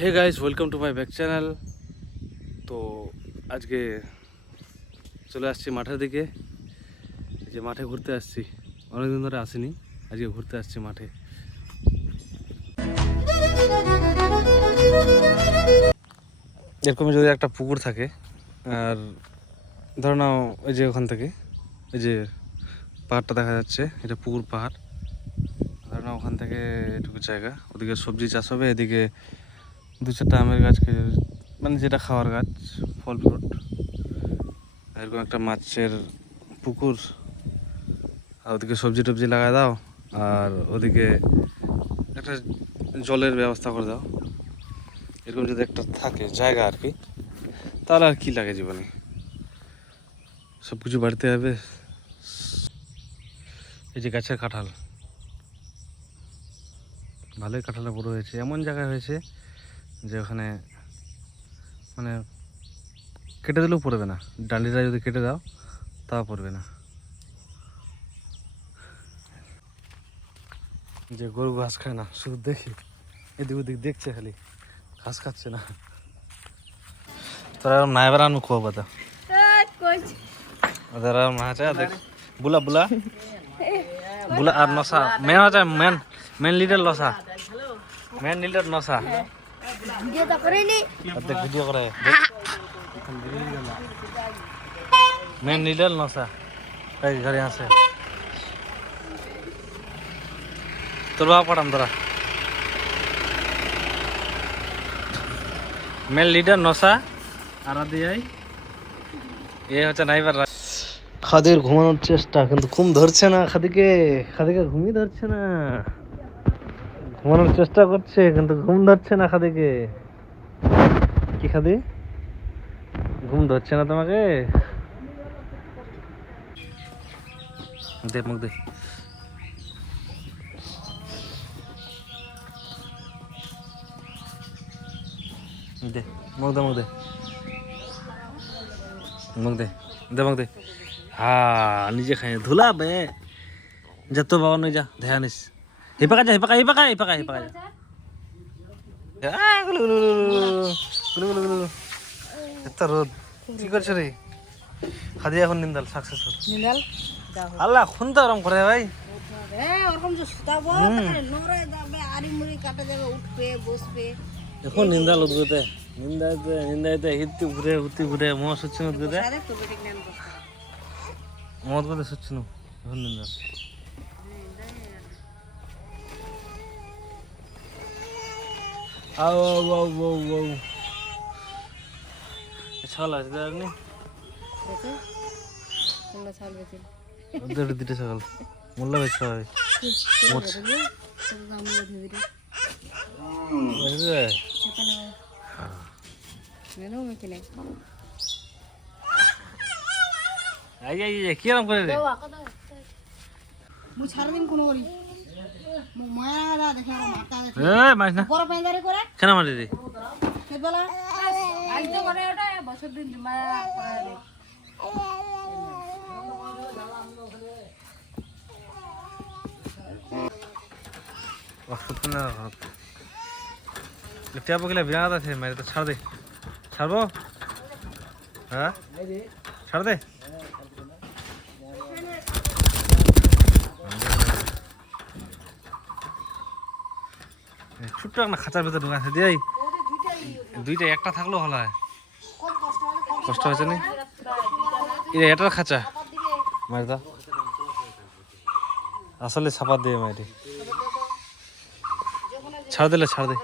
Hey guys, welcome to my back channel. তো আজকে চলে আসছি মাঠের দিকে। এই যে মাঠে ঘুরতে আসছি, অনেকদিন ধরে আসিনি, আজকে ঘুরতে আসছি মাঠে। এরকম যদি একটা পুকুর থাকে আর ধরো নাও ওই যে ওখান থেকে এই যে পাহাড়টা দেখা যাচ্ছে, এটা পুকুর পাহাড়। ধরো নাও ওখান থেকে এটুকু জায়গা, ওদিকে সবজি চাষ হবে, এদিকে দু চারটা আমের গাছ, মানে যেটা খাওয়ার গাছ, ফল ফ্রুট। এরকম একটা মাছের পুকুর, আর ওদিকে সবজি টবজি লাগাই দাও, আর ওদিকে একটা জলের ব্যবস্থা করে দাও। এরকম যদি একটা থাকে জায়গা আর কি, তাহলে আর কি লাগে জীবনে, সব কিছু বাড়তে হবে। এই যে গাছের কাঁঠাল, ভালোই কাঁঠালটা বড় হয়েছে, এমন জায়গায় হয়েছে যে ওখানে মানে কেটে দিলেও পড়বে না, ডান্ডিটা যদি কেটে দাও তাও পড়বে না। যে গরু ঘাস খায় না, শুধু দেখি এদিক ওদিক দেখছে, খালি ঘাস খাচ্ছে না। তোরা এরকম নাই বেড়া আমি খোয়া পাতা ওদের মাছ দেখ, বুলা বুলা বুলা আর নশা মেন আছে, মেন লিডার লসা, মেন লিডার নশা দেখ ভিডিও করে, মেন লিডার নশা এই ঘরে আছে। তোর বাবা পড়াম তোরা, মেন লিডার নশা আর দিয়াই এ হচ্ছে নাইবার। খাদির ঘুমানোর চেষ্টা, কিন্তু ঘুম ধরছে না খাদিকে, খাদিকে ঘুমই ধরছে না। ঘুমানোর চেষ্টা করছে কিন্তু ঘুম ধরছে না খাদিকে। কি খাদি, ঘুম ধরছে না তোমাকে? দে মুখ দে, দে মুখ দে, মুখ দে, মুখ দে, দে মুখ দে। হ্যাঁ নিজে খাই ধুলা বে, যা তো বাবা নই, যা ধ্যান নিস। হিপাকা যা, হিপাকা হিপাকা হিপাকা হিপাকা যা। এত রোদ, কি করছো রে খাদি? এখন নিন্দাল সাকসেসফুল, নিন্দাল আল্লাহ খুন তো আরাম করে ভাই। এখন নিন্দাল উদ্ভুতে, নিন্দাইতে নিন্দাইতে হিত্তি ঘুরে হুতি ঘুরে মোহ সুচ্ছি উদ্ভুতে, মোহ উদ্ভুতে সুচ্ছি নু এখন নিন্দাল। আও আও আও আও আও ছাগল আছে দেখ নি, দুটো ছাগল মোল্লা বেশ হয় মরছে। কিরম করে রে মারিস না, কেন মারি রে? টিয়া পকিলে বিরাট আছে, মারি তো ছাড় দে, ছাড়বো, হ্যাঁ ছাড় দে। ছোট্ট একটা খাঁচার ভিতরে ঢুকা আছে দিয়ে, দুইটা একটা থাকলেও ভালো হয়। কষ্ট হয়েছে নি, এটার খাঁচা মারি দা, আসলে ছাপা দিয়ে মারি, ছাড় দিলে ছাড় দে।